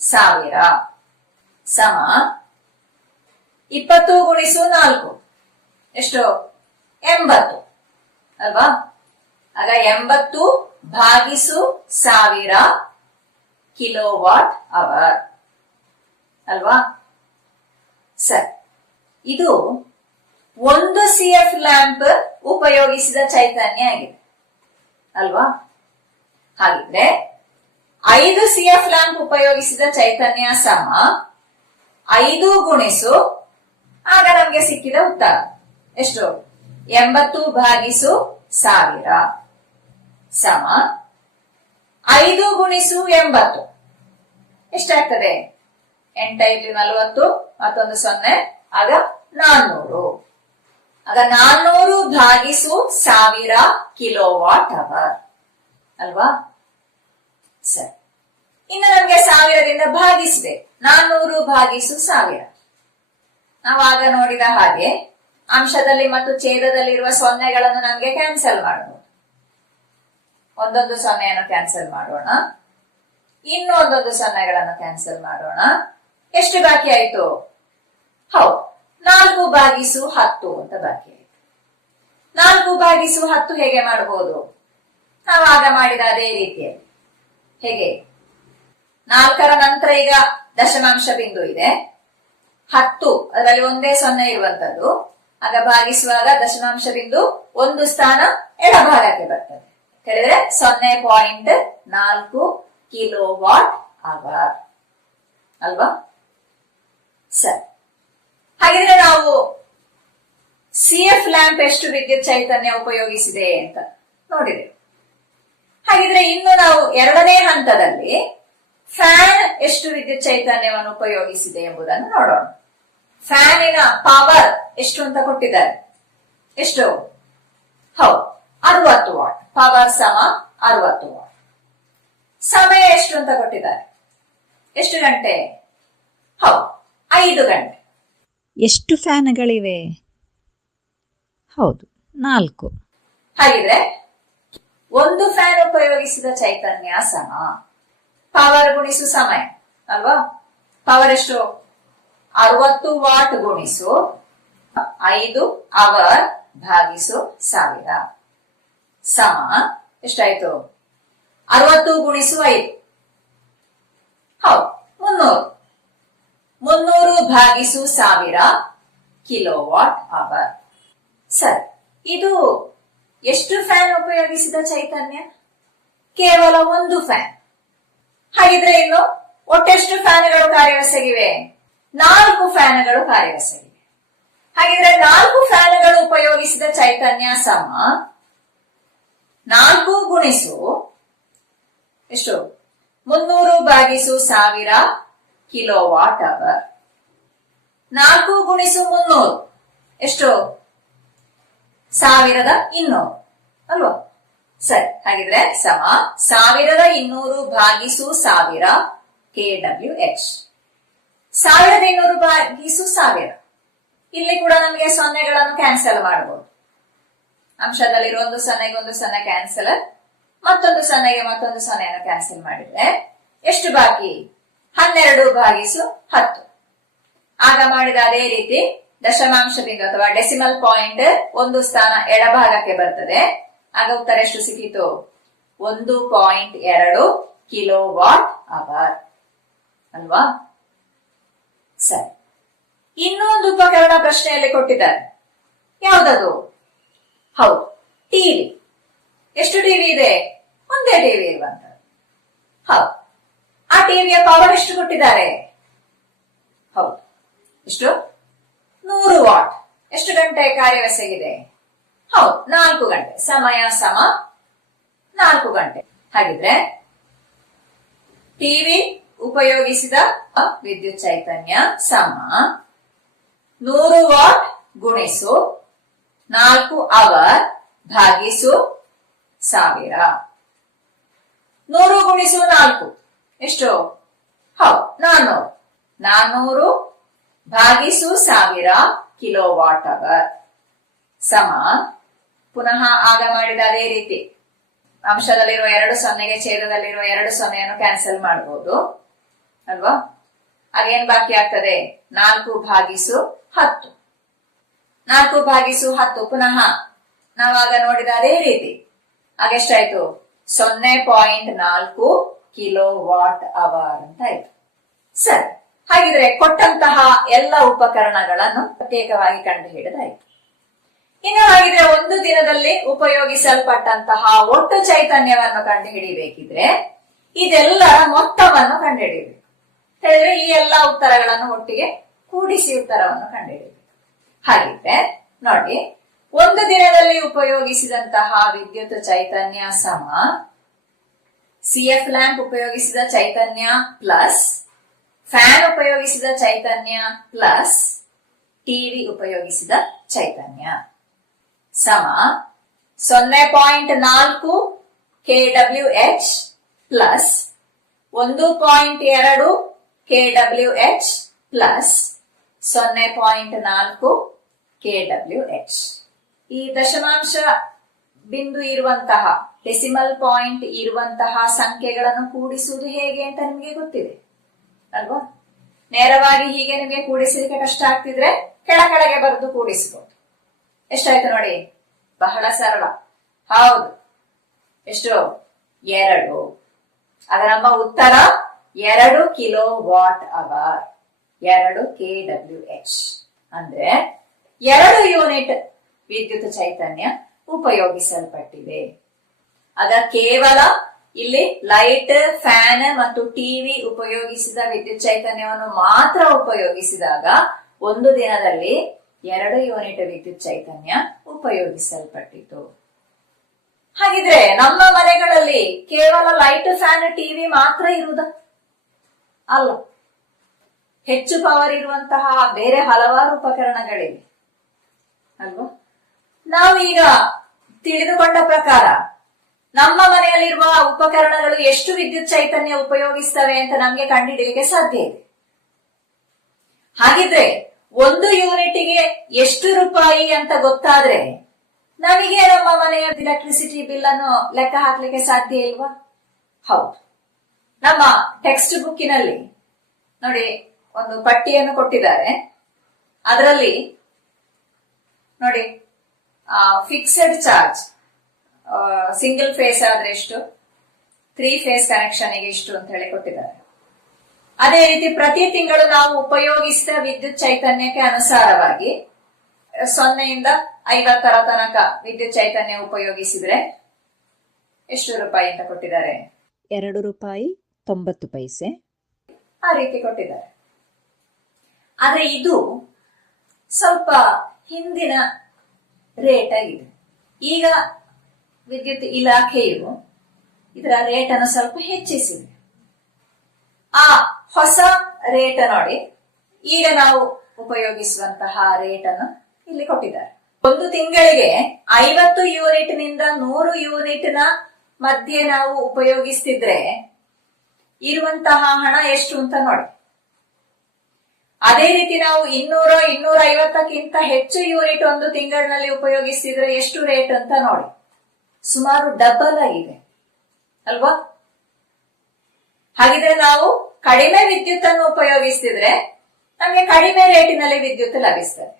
1000 ಸಮ 20 ಗುಣಿಸು 4 ಎಷ್ಟು? 80 ಅಲ್ವಾ? ಆಗ 80 ಭಾಗಿಸು 1000 ಕಿಲೋ ವಾಟ್ ಅವರ್ ಅಲ್ವಾ? ಸರಿ, ಇದು ಒಂದು CF ಲ್ಯಾಂಪ್ ಉಪಯೋಗಿಸಿದ ಚೈತನ್ಯ ಆಗಿದೆ ಅಲ್ವಾ? ಹಾಗಿದ್ರೆ 5 CF ಲ್ಯಾಂಪ್ ಉಪಯೋಗಿಸಿದ ಚೈತನ್ಯ ಸಮ 5 ಗುಣಿಸು ಆಗ ನಮ್ಗೆ ಸಿಕ್ಕಿದ ಉತ್ತರ ಎಷ್ಟು? 80 ಭಾಗಿಸು 1000 ಸಮ 5 ಗುಣಿಸು 80 ಎಷ್ಟಾಗ್ತದೆ? 8 40 ಮತ್ತೊಂದು 0 ಆಗ 400. ಆಗ 400 ಭಾಗಿಸು 1000 ಕಿಲೋ ವಾಟ್ ಅವರ್ ಅಲ್ವಾ? ಸರಿ, ಇನ್ನು ನಮ್ಗೆ 1000ದಿಂದ ಭಾಗಿಸಿದೆ. 400 ಭಾಗಿಸು 1000. ನಾವಾಗ ನೋಡಿದ ಹಾಗೆ ಅಂಶದಲ್ಲಿ ಮತ್ತು ಛೇದದಲ್ಲಿರುವ ಸೊನ್ನೆಗಳನ್ನು ನಮ್ಗೆ ಕ್ಯಾನ್ಸಲ್ ಮಾಡಬಹುದು. ಒಂದೊಂದು 0ಯನ್ನು ಕ್ಯಾನ್ಸಲ್ ಮಾಡೋಣ, ಇನ್ನು ಒಂದೊಂದು 0ಗಳನ್ನು ಕ್ಯಾನ್ಸಲ್ ಮಾಡೋಣ. ಎಷ್ಟು ಬಾಕಿ ಆಯ್ತು? ಹೌದು, 4 ಭಾಗಿಸು 10 ಅಂತ ಬಾಕಿ ಆಯ್ತು. 4 ಭಾಗಿಸು 10 ಹೇಗೆ ಮಾಡಬಹುದು? ನಾವಾಗ ಮಾಡಿದ ಅದೇ ರೀತಿಯಲ್ಲಿ. ಹೇಗೆ? 4ರ ನಂತರ ಈಗ ದಶಮಾಂಶ ಬಿಂದು ಇದೆ, 10 ಅದರಲ್ಲಿ ಒಂದೇ 0 ಇರುವಂತದ್ದು. ಆಗ ಭಾಗಿಸುವಾಗ ದಶಮಾಂಶ ಬಿಂದು 1 ಸ್ಥಾನ ಎಡಭಾಗಕ್ಕೆ ಬರ್ತದೆ. ಹೇಳಿದ್ರೆ 0.4 ಕಿಲೋ ವಾಟ್ ಅವರ್ ಅಲ್ವಾ? ಸರಿ, ಹಾಗಿದ್ರೆ ನಾವು CF ಲ್ಯಾಂಪ್ ಎಷ್ಟು ವಿದ್ಯುತ್ ಚೈತನ್ಯ ಉಪಯೋಗಿಸಿದೆ ಅಂತ ನೋಡಿದೆ. ಹಾಗಿದ್ರೆ ಇನ್ನು ನಾವು ಎರಡನೇ ಹಂತದಲ್ಲಿ ಫ್ಯಾನ್ ಎಷ್ಟು ವಿದ್ಯುತ್ ಚೈತನ್ಯವನ್ನು ಉಪಯೋಗಿಸಿದೆ ಎಂಬುದನ್ನು ನೋಡೋಣ. ಫ್ಯಾನಿನ ಪವರ್ ಎಷ್ಟು ಅಂತ ಕೊಟ್ಟಿದ್ದಾರೆ. ಎಷ್ಟು? ಹೌದು, 60 ವಾಟ್. ಪವರ್ ಸಮ 60 ವಾಟ್. ಸಮಯ ಎಷ್ಟು ಅಂತ ಕೊಟ್ಟಿದ್ದಾರೆ. ಎಷ್ಟು ಗಂಟೆ? ಹೌದು, 5 ಗಂಟೆ. ಎಷ್ಟು ಫ್ಯಾನ್ಗಳಿವೆ? ಹೌದು, 4. ಹಾಗಿದ್ರೆ ಒಂದು ಫ್ಯಾನ್ ಉಪಯೋಗಿಸಿದ ಚೈತನ್ಯ ಸಮ ಪವರ್ ಗುಣಿಸು ಸಮಯ ಅಲ್ವಾ? ಪವರ್ ಎಷ್ಟು? 60 ವಾಟ್ ಗುಣಿಸು 5 ಅವರ್ ಭಾಗಿಸು 1000 ಸಮ ಎಷ್ಟಾಯ್ತು? 60 ಗುಣಿಸು 5, ಹೌದು 300 ಭಾಗಿಸು 1000 ಕಿಲೋವಾಟ್ ಅವರ್. ಸರಿ, ಇದು ಎಷ್ಟು ಫ್ಯಾನ್ ಉಪಯೋಗಿಸಿದ ಚೈತನ್ಯ? ಕೇವಲ ಒಂದು ಫ್ಯಾನ್. ಹಾಗಿದ್ರೆ ಇನ್ನು ಒಟ್ಟೆಷ್ಟು ಫ್ಯಾನ್ಗಳು ಕಾರ್ಯವೆಸಗಿವೆ? 4 ಫ್ಯಾನ್ಗಳು ಕಾರ್ಯವೆಸಗಿವೆ. ಹಾಗಿದ್ರೆ 4 ಫ್ಯಾನ್ಗಳು ಉಪಯೋಗಿಸಿದ ಚೈತನ್ಯ ಸಮ 4 ಗುಣಿಸು ಎಷ್ಟು? 300 ಭಾಗಿಸು 1000 ಕಿಲೋವಾಟ್ ಅವರ್. 4 ಗುಣಿಸು 300 ಎಷ್ಟು? 1200 ಅಲ್ವಾ? ಸರಿ, ಹಾಗಿದ್ರೆ ಸಮ 1200 ಭಾಗಿಸು 1000 KWH. 1200 ಭಾಗಿಸು 1000. ಇಲ್ಲಿ ಕೂಡ ನಮಗೆ ಸೊನ್ನೆಗಳನ್ನು ಕ್ಯಾನ್ಸಲ್ ಮಾಡಬಹುದು. ಅಂಶದಲ್ಲಿರುವ ಒಂದು ಸೊನ್ನೆಗೆ ಒಂದು ಸೊನ್ನೆ ಕ್ಯಾನ್ಸಲ್, ಮತ್ತೊಂದು ಸೊನ್ನೆಗೆ ಮತ್ತೊಂದು ಸೊನ್ನೆಯನ್ನು ಕ್ಯಾನ್ಸಲ್ ಮಾಡಿದ್ರೆ ಎಷ್ಟು ಬಾಕಿ? 12 ಭಾಗಿಸು 10. ಆಗ ಮಾಡಿದ ಅದೇ ರೀತಿ ದಶಮಾಂಶ ಬಿಂದು ಅಥವಾ ಡೆಸಿಮಲ್ ಪಾಯಿಂಟ್ ಒಂದು ಸ್ಥಾನ ಎಡಭಾಗಕ್ಕೆ ಬರ್ತದೆ. ಆಗ ಉತ್ತರ ಎಷ್ಟು ಸಿಕ್ಕಿತು? 1.2 ಕಿಲೋವಾಟ್ ಅವರ್ ಅಲ್ವಾ? ಸರಿ, ಇನ್ನೊಂದು ಉಪಕರಣ ಪ್ರಶ್ನೆಯಲ್ಲಿ ಕೊಟ್ಟಿದ್ದಾರೆ. ಯಾವುದದು? ಹೌದು, ಟಿವಿ. ಎಷ್ಟು ಟಿವಿ ಇದೆ? ಒಂದೇ ಟಿವಿ ಇರುವಂತದ್ದು. ಹೌದು, ಆ ಟಿವಿಯ ಪವರ್ ಎಷ್ಟು ಕೊಟ್ಟಿದ್ದಾರೆ? ಹೌದು, ಎಷ್ಟು? 100 ವಾಟ್. ಎಷ್ಟು ಗಂಟೆ ಕಾರ್ಯವೆಸಗಿದೆ? ಹೌದು, 4 ಗಂಟೆ. ಸಮಯ ಸಮ 4 ಗಂಟೆ. ಹಾಗಿದ್ರೆ ಟಿವಿ ಉಪಯೋಗಿಸಿದ ವಿದ್ಯುತ್ ಚೈತನ್ಯ ಸಮ 100 ವಾಟ್ ಗುಣಿಸು 4 ಅವರ್ ಭಾಗಿಸು 1000. 100 ಗುಣಿಸು 4 ಎಷ್ಟು? ಹೌದು, 400. 400 ಭಾಗಿಸು 1000 ಕಿಲೋವಾಟ್ ಅವರ್ ಸಮ ಪುನಃ ಆಗ ಮಾಡಿದ ಅದೇ ರೀತಿ ಅಂಶದಲ್ಲಿರುವ 2 ಸೊನ್ನೆಗೆ ಛೇದದಲ್ಲಿರುವ 2 ಸೊನ್ನೆಯನ್ನು ಕ್ಯಾನ್ಸಲ್ ಮಾಡಬಹುದು ಅಲ್ವಾ? ಆಗೇನ್ ಬಾಕಿ ಆಗ್ತದೆ? 4 ಭಾಗಿಸು 10. 4 ಭಾಗಿಸು 10 ಪುನಃ ನಾವಾಗ ನೋಡಿದ ಅದೇ ರೀತಿ ಆಗೆಷ್ಟಾಯ್ತು? 0.4 ಕಿಲೋವಾಟ್ ಅವರ್ ಅಂತ ಆಯ್ತು. ಸರಿ, ಹಾಗಿದ್ರೆ ಕೊಟ್ಟಂತಹ ಎಲ್ಲ ಉಪಕರಣಗಳನ್ನು ಪ್ರತ್ಯೇಕವಾಗಿ ಕಂಡು ಹಿಡಿದಾಯ್ತು. ಇನ್ನು ಹಾಗಿದ್ರೆ ಒಂದು ದಿನದಲ್ಲಿ ಉಪಯೋಗಿಸಲ್ಪಟ್ಟಂತಹ ಒಟ್ಟು ಚೈತನ್ಯವನ್ನು ಕಂಡು ಹಿಡಿಬೇಕಿದ್ರೆ ಇದೆಲ್ಲರ ಮೊತ್ತವನ್ನು ಕಂಡುಹಿಡಿಯಬೇಕು. ಹೇಳಿದ್ರೆ ಈ ಎಲ್ಲಾ ಉತ್ತರಗಳನ್ನು ಒಟ್ಟಿಗೆ ಕೂಡಿಸಿ ಉತ್ತರವನ್ನು ಕಂಡುಹಿಡಿಯಬೇಕು. ಹಾಗಿದ್ರೆ ನೋಡಿ, ಒಂದು ದಿನದಲ್ಲಿ ಉಪಯೋಗಿಸಿದಂತಹ ವಿದ್ಯುತ್ ಚೈತನ್ಯ ಸಮ CF ಲ್ಯಾಂಪ್ ಉಪಯೋಗಿಸಿದ ಚೈತನ್ಯ ಪ್ಲಸ್ ಫ್ಯಾನ್ ಉಪಯೋಗಿಸಿದ ಚೈತನ್ಯ ಪ್ಲಸ್ ಟಿವಿ ಉಪಯೋಗಿಸಿದ ಚೈತನ್ಯ ಸಮ 0.4 KWH plus 1.2 KWH plus 0.4 KWH. ಈ ದಶಮಾಂಶ ಬಿಂದು ಇರುವಂತಹ ಡೆಸಿಮಲ್ ಪಾಯಿಂಟ್ ಇರುವಂತಹ ಸಂಖ್ಯೆಗಳನ್ನು ಕೂಡಿಸುವುದು ಹೇಗೆ ಅಂತ ನಿಮಗೆ ಗೊತ್ತಿದೆ ಅಲ್ವಾ? ನೇರವಾಗಿ ಹೀಗೆ ನಿಮಗೆ ಕೂಡಿಸಲಿಕ್ಕೆ ಕಷ್ಟ ಆಗ್ತಿದ್ರೆ ಕೆಳಗೆ ಬರೆದು ಕೂಡಿಸಬಹುದು. ಎಷ್ಟಾಯ್ತು ನೋಡಿ? ಬಹಳ ಸರಳ. ಹೌದು, ಎಷ್ಟು? 2. ಆಗ ನಮ್ಮ ಉತ್ತರ 2 ಕಿಲೋವಾಟ್ ಅವರ್, 2 KWH. ಅಂದ್ರೆ 2 ಯೂನಿಟ್ ವಿದ್ಯುತ್ ಚೈತನ್ಯ ಉಪಯೋಗಿಸಲ್ಪಟ್ಟಿದೆ. ಆಗ ಕೇವಲ ಇಲ್ಲಿ ಲೈಟ್, ಫ್ಯಾನ್ ಮತ್ತು ಟಿವಿ ಉಪಯೋಗಿಸಿದ ವಿದ್ಯುತ್ ಚೈತನ್ಯವನ್ನು ಮಾತ್ರ ಉಪಯೋಗಿಸಿದಾಗ ಒಂದು ದಿನದಲ್ಲಿ 2 ಯೂನಿಟ್ ವಿದ್ಯುತ್ ಚೈತನ್ಯ ಉಪಯೋಗಿಸಲ್ಪಟ್ಟಿತು. ಹಾಗಿದ್ರೆ ನಮ್ಮ ಮನೆಗಳಲ್ಲಿ ಕೇವಲ ಲೈಟ್, ಫ್ಯಾನ್, ಟಿವಿ ಮಾತ್ರ ಇರುವುದ? ಅಲ್ಲ, ಹೆಚ್ಚು ಪವರ್ ಇರುವಂತಹ ಬೇರೆ ಹಲವಾರು ಉಪಕರಣಗಳಿವೆ ಅಲ್ವಾ? ನಾವೀಗ ತಿಳಿದುಕೊಂಡ ಪ್ರಕಾರ ನಮ್ಮ ಮನೆಯಲ್ಲಿರುವ ಉಪಕರಣಗಳು ಎಷ್ಟು ವಿದ್ಯುತ್ ಚೈತನ್ಯ ಉಪಯೋಗಿಸ್ತವೆ ಅಂತ ನಮ್ಗೆ ಕಂಡುಹಿಡಿಯಲಿಕ್ಕೆ ಸಾಧ್ಯ ಇದೆ ಹಾಗಿದ್ರೆ 1 ಯೂನಿಟ್ಗೆ ಎಷ್ಟು ರೂಪಾಯಿ ಅಂತ ಗೊತ್ತಾದ್ರೆ ನಮಗೆ ನಮ್ಮ ಮನೆಯ ಎಲೆಕ್ಟ್ರಿಸಿಟಿ ಬಿಲ್ ಅನ್ನು ಲೆಕ್ಕ ಹಾಕ್ಲಿಕ್ಕೆ ಸಾಧ್ಯ ಇಲ್ವಾ? ಹೌದು. ನಮ್ಮ ಟೆಕ್ಸ್ಟ್ ಬುಕ್ಕಿನಲ್ಲಿ ನೋಡಿ ಒಂದು ಪಟ್ಟಿಯನ್ನು ಕೊಟ್ಟಿದ್ದಾರೆ. ಅದರಲ್ಲಿ ನೋಡಿ ಫಿಕ್ಸೆಡ್ ಚಾರ್ಜ್ ಸಿಂಗಲ್ ಫೇಸ್ ಆದ್ರೆ ಎಷ್ಟು, 3 ಫೇಸ್ ಕನೆಕ್ಷನ್ ಗೆ ಎಷ್ಟು ಅಂತ ಹೇಳಿ ಕೊಟ್ಟಿದ್ದಾರೆ. ಅದೇ ರೀತಿ ಪ್ರತಿ ತಿಂಗಳು ನಾವು ಉಪಯೋಗಿಸಿದ ವಿದ್ಯುತ್ ಚೈತನ್ಯಕ್ಕೆ ಅನುಸಾರವಾಗಿ 0 ಇಂದ 50 ತನಕ ವಿದ್ಯುತ್ ಚೈತನ್ಯ ಉಪಯೋಗಿಸಿದ್ರೆ ಎಷ್ಟು ರೂಪಾಯಿ ಅಂತ ಕೊಟ್ಟಿದ್ದಾರೆ? 2 ರೂಪಾಯಿ 90 ಪೈಸೆ. ಆ ರೀತಿ ಕೊಟ್ಟಿದ್ದಾರೆ. ಆದ್ರೆ ಇದು ಸ್ವಲ್ಪ ಹಿಂದಿನ ರೇಟ್ ಆಗಿದೆ. ಈಗ ವಿದ್ಯುತ್ ಇಲಾಖೆಯು ಇದರ ರೇಟ್ ಅನ್ನು ಸ್ವಲ್ಪ ಹೆಚ್ಚಿಸಿದೆ. ಆ ಹೊಸ ರೇಟ್ ನೋಡಿ, ಈಗ ನಾವು ಉಪಯೋಗಿಸುವಂತಹ ರೇಟ್ ಅನ್ನು ಇಲ್ಲಿ ಕೊಟ್ಟಿದ್ದಾರೆ. ಒಂದು ತಿಂಗಳಿಗೆ 50 ಯೂನಿಟ್ ನಿಂದ 100 ಯೂನಿಟ್ ನ ಮಧ್ಯೆ ನಾವು ಉಪಯೋಗಿಸ್ತಿದ್ರೆ ಇರುವಂತಹ ಹಣ ಎಷ್ಟು ಅಂತ ನೋಡಿ. ಅದೇ ರೀತಿ ನಾವು 200 250ಕ್ಕಿಂತ ಹೆಚ್ಚು ಯೂನಿಟ್ ಒಂದು ತಿಂಗಳಿನಲ್ಲಿ ಉಪಯೋಗಿಸ್ತಿದ್ರೆ ಎಷ್ಟು ರೇಟ್ ಅಂತ ನೋಡಿ. ಸುಮಾರು ಡಬಲ್ ಆಗಿದೆ ಅಲ್ವಾ? ಹಾಗಿದ್ರೆ ನಾವು ಕಡಿಮೆ ವಿದ್ಯುತ್ ಅನ್ನು ಉಪಯೋಗಿಸ್ತಿದ್ರೆ ನಮಗೆ ಕಡಿಮೆ ರೇಟಿನಲ್ಲಿ ವಿದ್ಯುತ್ ಲಭಿಸ್ತದೆ.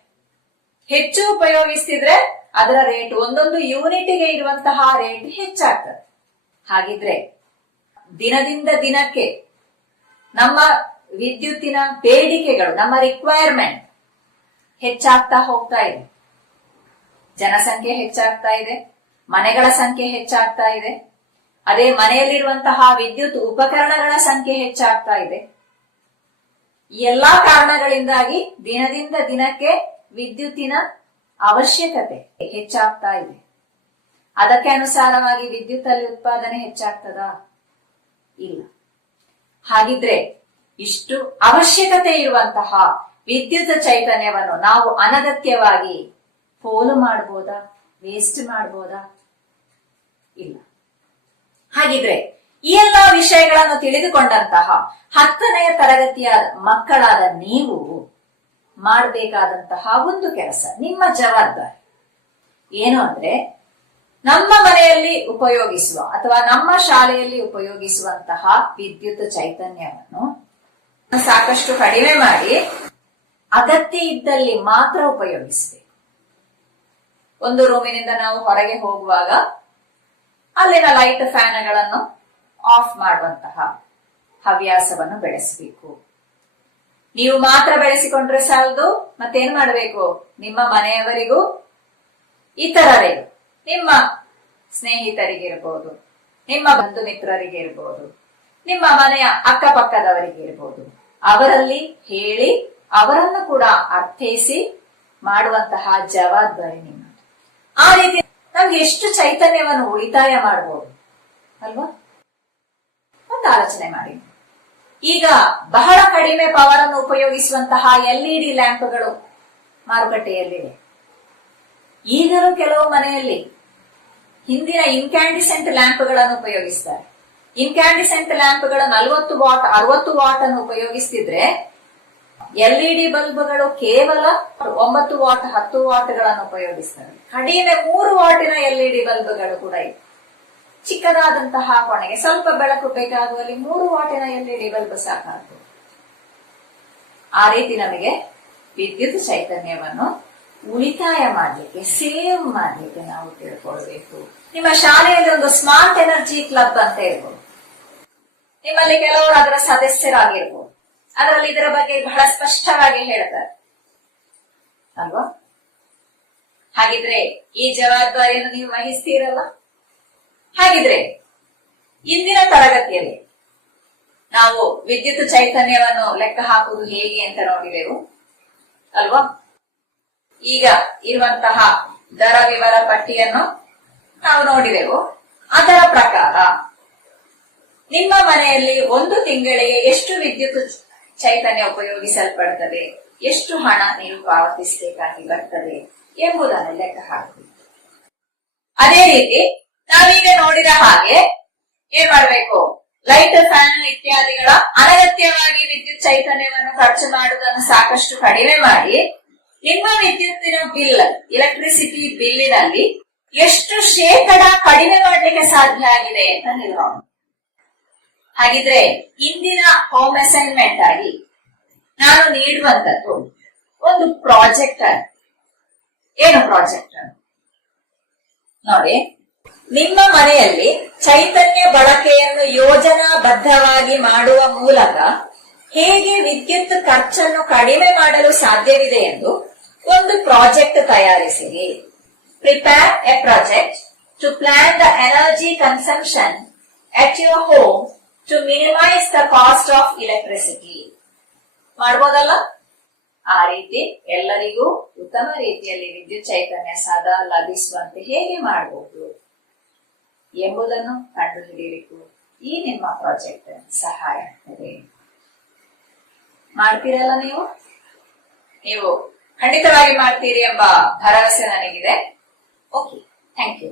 ಹೆಚ್ಚು ಉಪಯೋಗಿಸ್ತಿದ್ರೆ ಅದರ ರೇಟ್ ಒಂದೊಂದು ಯೂನಿಟ್ಗೆ ಇರುವಂತಹ ರೇಟ್ ಹೆಚ್ಚಾಗ್ತದೆ. ಹಾಗಿದ್ರೆ ದಿನದಿಂದ ದಿನಕ್ಕೆ ನಮ್ಮ ವಿದ್ಯುತ್ತಿನ ಬೇಡಿಕೆಗಳು, ನಮ್ಮ ರಿಕ್ವೈರ್ಮೆಂಟ್ ಹೆಚ್ಚಾಗ್ತಾ ಹೋಗ್ತಾ ಇದೆ. ಜನಸಂಖ್ಯೆ ಹೆಚ್ಚಾಗ್ತಾ ಇದೆ, ಮನೆಗಳ ಸಂಖ್ಯೆ ಹೆಚ್ಚಾಗ್ತಾ ಇದೆ. ಅದೇ ಮನೆಯಲ್ಲಿರುವಂತಹ ವಿದ್ಯುತ್ ಉಪಕರಣಗಳ ಸಂಖ್ಯೆ ಹೆಚ್ಚಾಗ್ತಾ ಇದೆ. ಎಲ್ಲಾ ಕಾರಣಗಳಿಂದಾಗಿ ದಿನದಿಂದ ದಿನಕ್ಕೆ ವಿದ್ಯುತ್ತಿನ ಅವಶ್ಯಕತೆ ಹೆಚ್ಚಾಗ್ತಾ ಇದೆ. ಅದಕ್ಕೆ ಅನುಸಾರವಾಗಿ ವಿದ್ಯುತ್ ಅಲ್ಲಿ ಉತ್ಪಾದನೆ ಹೆಚ್ಚಾಗ್ತದಾ? ಇಲ್ಲ. ಹಾಗಿದ್ರೆ ಇಷ್ಟು ಅವಶ್ಯಕತೆ ಇರುವಂತಹ ವಿದ್ಯುತ್ ಚೈತನ್ಯವನ್ನು ನಾವು ಅನಗತ್ಯವಾಗಿ ಪೋಲು ಮಾಡಬಹುದಾ? ವೇಸ್ಟ್ ಮಾಡಬಹುದಾ? ಇಲ್ಲ. ಹಾಗಿದ್ರೆ ಈ ಎಲ್ಲಾ ವಿಷಯಗಳನ್ನು ತಿಳಿದುಕೊಂಡಂತಹ 10ನೇ ತರಗತಿಯ ಮಕ್ಕಳಾದ ನೀವು ಮಾಡಬೇಕಾದಂತಹ ಒಂದು ಕೆಲಸ, ನಿಮ್ಮ ಜವಾಬ್ದಾರಿ ಏನು ಅಂದ್ರೆ, ನಮ್ಮ ಮನೆಯಲ್ಲಿ ಉಪಯೋಗಿಸುವ ಅಥವಾ ನಮ್ಮ ಶಾಲೆಯಲ್ಲಿ ಉಪಯೋಗಿಸುವಂತಹ ವಿದ್ಯುತ್ ಚೈತನ್ಯವನ್ನು ಸಾಕಷ್ಟು ಕಡಿಮೆ ಮಾಡಿ ಅಗತ್ಯ ಇದ್ದಲ್ಲಿ ಮಾತ್ರ ಉಪಯೋಗಿಸಬೇಕು. ಒಂದು ರೂಮಿನಿಂದ ನಾವು ಹೊರಗೆ ಹೋಗುವಾಗ ಅಲ್ಲಿನ ಲೈಟ್ ಫ್ಯಾನ್ಗಳನ್ನು ಆಫ್ ಮಾಡುವಂತಹ ಹವ್ಯಾಸವನ್ನು ಬೆಳೆಸಬೇಕು. ನೀವು ಮಾತ್ರ ಬೆಳೆಸಿಕೊಂಡ್ರೆ ಸಾಲದು, ಮತ್ತೇನ್ ಮಾಡಬೇಕು? ನಿಮ್ಮ ಮನೆಯವರಿಗೂ, ಇತರರಿಗೂ, ನಿಮ್ಮ ಸ್ನೇಹಿತರಿಗಿರ್ಬೋದು, ನಿಮ್ಮ ಬಂಧು ಮಿತ್ರರಿಗೆ ಇರ್ಬೋದು, ನಿಮ್ಮ ಮನೆಯ ಅಕ್ಕಪಕ್ಕದವರಿಗೆ ಇರ್ಬೋದು, ಅವರಲ್ಲಿ ಹೇಳಿ ಅವರನ್ನು ಕೂಡ ಅರ್ಥೈಸಿ ಮಾಡುವಂತಹ ಜವಾಬ್ದಾರಿ ನಿಮ್ಮದು. ಆ ರೀತಿ ನಮ್ಗೆ ಎಷ್ಟು ಚೈತನ್ಯವನ್ನು ಉಳಿತಾಯ ಮಾಡಬಹುದು ಅಲ್ವಾ? ಒಂದು ಆಲೋಚನೆ ಮಾಡಿ. ಈಗ ಬಹಳ ಕಡಿಮೆ ಪವರ್ ಅನ್ನು ಉಪಯೋಗಿಸುವಂತಹ LED ಲ್ಯಾಂಪ್ಗಳು ಮಾರುಕಟ್ಟೆಯಲ್ಲಿವೆ. ಈಗಲೂ ಕೆಲವು ಮನೆಯಲ್ಲಿ ಹಿಂದಿನ ಇನ್ಕ್ಯಾಂಡಿಸೆಂಟ್ ಲ್ಯಾಂಪ್ಗಳನ್ನು ಉಪಯೋಗಿಸ್ತಾರೆ. ಇನ್ಕ್ಯಾಂಡಿಸೆಂಟ್ ಲ್ಯಾಂಪ್ಗಳ 40 ವಾಟ್ 60 ವಾಟ್ ಅನ್ನು ಉಪಯೋಗಿಸ್ತಿದ್ರೆ LED ಬಲ್ಬ್ಗಳು ಕೇವಲ 9 ವಾಟ್ 10 ವಾಟ್ಗಳನ್ನು ಉಪಯೋಗಿಸ್ತಾರೆ. ಕಡಿಮೆ 3 ವಾಟಿನ LED ಬಲ್ಬ್ಗಳು ಕೂಡ ಇದೆ. ಚಿಕ್ಕದಾದಂತಹ ಕೋಣೆಗೆ ಸ್ವಲ್ಪ ಬೆಳಕು ಬೇಕಾಗುವಲ್ಲಿ 3 ವಾಟಿನ LED ಬಲ್ಬ್ ಸಾಕಾಗ್ತದೆ. ಆ ರೀತಿ ನಮಗೆ ವಿದ್ಯುತ್ ಚೈತನ್ಯವನ್ನು ಉಳಿತಾಯ ಮಾಡಲಿಕ್ಕೆ, ಸೇವ್ ಮಾಡಲಿಕ್ಕೆ ನಾವು ತಿಳ್ಕೊಳ್ಬೇಕು. ನಿಮ್ಮ ಶಾಲೆಯಲ್ಲಿ ಒಂದು ಸ್ಮಾರ್ಟ್ ಎನರ್ಜಿ ಕ್ಲಬ್ ಅಂತ ಇರ್ಬೋದು. ನಿಮ್ಮಲ್ಲಿ ಕೆಲವರು ಅದರ ಸದಸ್ಯರಾಗಿರ್ಬೋದು. ಅದರಲ್ಲಿ ಇದರ ಬಗ್ಗೆ ಬಹಳ ಸ್ಪಷ್ಟವಾಗಿ ಹೇಳ್ತಾರೆ ಅಲ್ವಾ? ಹಾಗಿದ್ರೆ ಈ ಜವಾಬ್ದಾರಿಯನ್ನು ನೀವು ವಹಿಸ್ತೀರಲ್ಲ? ಹಾಗಿದ್ರೆ ಇಂದಿನ ತರಗತಿಯಲ್ಲಿ ನಾವು ವಿದ್ಯುತ್ ಚೈತನ್ಯವನ್ನು ಲೆಕ್ಕ ಹಾಕುವುದು ಹೇಗೆ ಅಂತ ನೋಡಿದೆವು ಅಲ್ವಾ? ಈಗ ಇರುವಂತಹ ದರ ವಿವರ ಪಟ್ಟಿಯನ್ನು ನಾವು ನೋಡಿದೆವು. ಅದರ ಪ್ರಕಾರ ನಿಮ್ಮ ಮನೆಯಲ್ಲಿ ಒಂದು ತಿಂಗಳಿಗೆ ಎಷ್ಟು ವಿದ್ಯುತ್ ಚೈತನ್ಯ ಉಪಯೋಗಿಸಲ್ಪಡುತ್ತದೆ, ಎಷ್ಟು ಹಣ ನೀವು ಪಾವತಿಸಬೇಕಾಗಿ ಬರ್ತದೆ ಎಂಬುದನ್ನು ಲೆಕ್ಕ ಹಾಕಬೇಕು. ಅದೇ ರೀತಿ ನಾವೀಗ ನೋಡಿದ ಹಾಗೆ ಏನ್ ಮಾಡ್ಬೇಕು? ಲೈಟ್, ಫ್ಯಾನ್ ಇತ್ಯಾದಿಗಳ ಅನಗತ್ಯವಾಗಿ ವಿದ್ಯುತ್ ಚೈತನ್ಯವನ್ನು ಖರ್ಚು ಮಾಡುವುದನ್ನು ಸಾಕಷ್ಟು ಕಡಿಮೆ ಮಾಡಿ ನಿಮ್ಮ ವಿದ್ಯುತ್ತಿನ ಬಿಲ್, ಎಲೆಕ್ಟ್ರಿಸಿಟಿ ಬಿಲ್ಲಿನಲ್ಲಿ ಎಷ್ಟು ಶೇಕಡ ಕಡಿಮೆ ಮಾಡಲಿಕ್ಕೆ ಸಾಧ್ಯ ಆಗಿದೆ ಅಂತ ನೋಡೋಣ. ಹಾಗಿದ್ರೆ ಇಂದಿನ ಹೋಮ್ ಅಸೈನ್ಮೆಂಟ್ ಆಗಿ ನಾನು ನೀಡುವಂತದ್ದು ಒಂದು ಪ್ರಾಜೆಕ್ಟ್. ಏನು ಪ್ರಾಜೆಕ್ಟ್ ನೋಡಿ, ನಿಮ್ಮ ಮನೆಯಲ್ಲಿ ಚೈತನ್ಯ ಬಳಕೆಯನ್ನು ಯೋಜನಾಬದ್ಧವಾಗಿ ಮಾಡುವ ಮೂಲಕ ಹೇಗೆ ವಿದ್ಯುತ್ ಖರ್ಚನ್ನು ಕಡಿಮೆ ಮಾಡಲು ಸಾಧ್ಯವಿದೆ ಎಂದು ಒಂದು ಪ್ರಾಜೆಕ್ಟ್ ತಯಾರಿಸಿರಿ. Prepare a project to plan the energy consumption at your home to minimise the cost of electricity. ಮಾಡ್ಬೋದಲ್ಲ? ಆ ರೀತಿ ಎಲ್ಲರಿಗೂ ಉತ್ತಮ ರೀತಿಯಲ್ಲಿ ವಿದ್ಯುತ್ ಚೈತನ್ಯ ಸದಾ ಲಭಿಸುವಂತೆ ಹೇಗೆ ಮಾಡಬಹುದು ಎಂಬುದನ್ನು ಕಂಡುಹಿಡಿಯಲಿಕ್ಕೂ ಈ ನಿಮ್ಮ ಪ್ರಾಜೆಕ್ಟ್ ಸಹಾಯ ಆಗ್ತದೆ. ಮಾಡ್ತೀರಲ್ಲ ನೀವು ಖಂಡಿತವಾಗಿ ಮಾಡ್ತೀರಿ ಎಂಬ ಭರವಸೆ ನನಗಿದೆ. Okay, thank you.